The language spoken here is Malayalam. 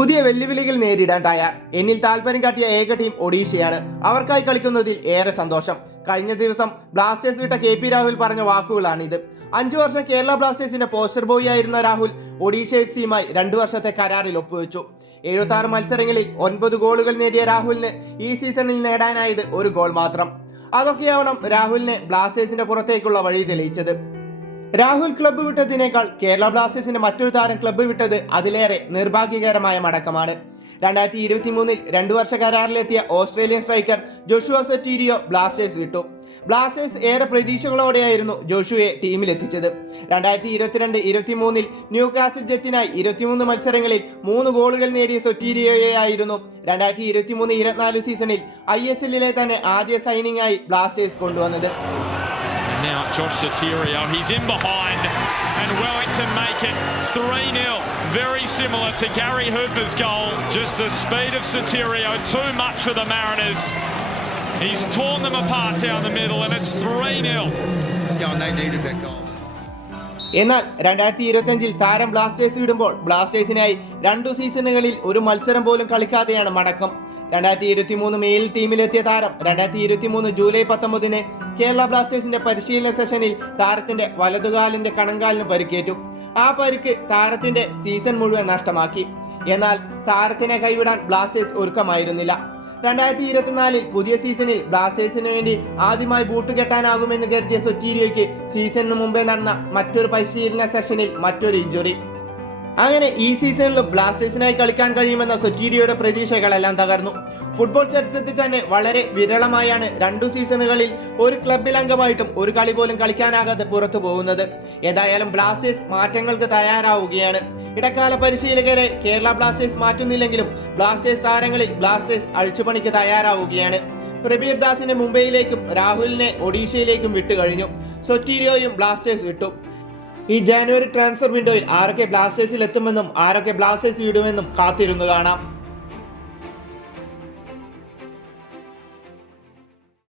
പുതിയ വെല്ലുവിളികൾ നേരിടാൻ തയ്യാർ. എന്നിൽ താല്പര്യം കാട്ടിയ ഏക ടീം ഒഡീഷയാണ്. അവർക്കായി കളിക്കുന്നതിൽ ഏറെ സന്തോഷം. കഴിഞ്ഞ ദിവസം ബ്ലാസ്റ്റേഴ്സ് വിട്ട KP രാഹുൽ പറഞ്ഞ വാക്കുകളാണിത്. 5 വർഷം കേരള ബ്ലാസ്റ്റേഴ്സിന്റെ പോസ്റ്റർ ബോയ് ആയിരുന്ന രാഹുൽ ഒഡീഷ FCയുമായി 2 വർഷത്തെ കരാറിൽ ഒപ്പുവെച്ചു. 76 മത്സരങ്ങളിൽ 9 ഗോളുകൾ നേടിയ രാഹുലിന് ഈ സീസണിൽ നേടാനായത് 1 ഗോൾ മാത്രം. അതൊക്കെയാവണം രാഹുലിനെ ബ്ലാസ്റ്റേഴ്സിന്റെ പുറത്തേക്കുള്ള വഴി തെളിയിച്ചത്. രാഹുൽ ക്ലബ്ബ് വിട്ടതിനേക്കാൾ കേരള ബ്ലാസ്റ്റേഴ്സിന്റെ മറ്റൊരു താരം ക്ലബ്ബ് വിട്ടത് അതിലേറെ നിർഭാഗ്യകരമായ മടക്കമാണ്. 2023-ൽ 2 വർഷ കരാറിലെത്തിയ Australian striker Joshua Sotirio Blasters വിട്ടു. ബ്ലാസ്റ്റേഴ്സ് ഏറെ പ്രതീക്ഷകളോടെയായിരുന്നു ജോഷുവയെ ടീമിലെത്തിച്ചത്. 2022-23-ൽ ന്യൂകാസിൽ ജെറ്റിനായി 23 മത്സരങ്ങളിൽ 3 ഗോളുകൾ നേടിയ സൊറ്റീരിയോയെയായിരുന്നു 2023-24 സീസണിൽ ISLലെ തന്നെ ആദ്യ സൈനിങ് ആയി ബ്ലാസ്റ്റേഴ്സ് കൊണ്ടുവന്നത്. Now Josh Sotirio, he's in behind and Wellington make it 3-0. Very similar to Gary Hooper's goal. Just the speed of Sotirio, too much for the Mariners. He's torn them apart down the middle and it's 3-0. Yeah, they needed that goal. എന്നാൽ 2025-ൽ താരം ബ്ലാസ്റ്റേഴ്സ് വിടുമ്പോൾ ബ്ലാസ്റ്റേഴ്സിനായി 2 സീസണുകളിൽ ഒരു മത്സരം പോലും കളിക്കാതെയാണ് മടക്കം. 2023 മെയിൽ ടീമിലെത്തിയ താരം 2023 ജൂലൈ 19-ന് കേരള ബ്ലാസ്റ്റേഴ്സിന്റെ പരിശീലന സെഷനിൽ താരത്തിന്റെ വലതുകാലിന്റെ കണങ്കാലിന് പരിക്കേറ്റു. ആ പരിക്ക് താരത്തിന്റെ സീസൺ മുഴുവൻ നഷ്ടമാക്കി. എന്നാൽ താരത്തിനെ കൈവിടാൻ ബ്ലാസ്റ്റേഴ്സ് ഒരുക്കമായിരുന്നില്ല. 2024-ൽ പുതിയ സീസണിൽ ബ്ലാസ്റ്റേഴ്സിന് വേണ്ടി ആദ്യമായി ബൂട്ട് കെട്ടാനാകുമെന്ന് കരുതിയ സൊറ്റീരിയോയ്ക്ക് സീസണിന് മുമ്പേ നടന്ന മറ്റൊരു പരിശീലന സെഷനിൽ മറ്റൊരു ഇഞ്ചുറി. അങ്ങനെ ഈ സീസണിലും ബ്ലാസ്റ്റേഴ്സിനായി കളിക്കാൻ കഴിയുമെന്ന സൊറ്റീരിയോയുടെ പ്രതീക്ഷകളെല്ലാം തകർന്നു. ഫുട്ബോൾ ചരിത്രത്തിൽ തന്നെ വളരെ വിരളമായാണ് 2 സീസണുകളിൽ ഒരു ക്ലബിൽ അംഗമായിട്ടും ഒരു കളി പോലും കളിക്കാനാകാതെ പുറത്തു പോകുന്നത്. ഏതായാലും ബ്ലാസ്റ്റേഴ്സ് മാറ്റങ്ങൾക്ക് തയ്യാറാവുകയാണ്. ഇടക്കാല പരിശീലകരെ കേരള ബ്ലാസ്റ്റേഴ്സ് മാറ്റുന്നില്ലെങ്കിലും ബ്ലാസ്റ്റേഴ്സ് താരങ്ങളിൽ ബ്ലാസ്റ്റേഴ്സ് അഴിച്ചുപണിക്ക് തയ്യാറാവുകയാണ്. പ്രബീർ ദാസിനെ മുംബൈയിലേക്കും രാഹുലിനെ ഒഡീഷയിലേക്കും വിട്ടുകഴിഞ്ഞു. സൊറ്റീരിയോയും ബ്ലാസ്റ്റേഴ്സ് വിട്ടു. ഈ ജാനുവരി ട്രാൻസ്ഫർ വിൻഡോയിൽ ആരൊക്കെ ബ്ലാസ്റ്റേഴ്സിൽ എത്തുമെന്നും ആരൊക്കെ ബ്ലാസ്റ്റേഴ്സ് വിടുമെന്നും കാത്തിരുന്നു കാണാം.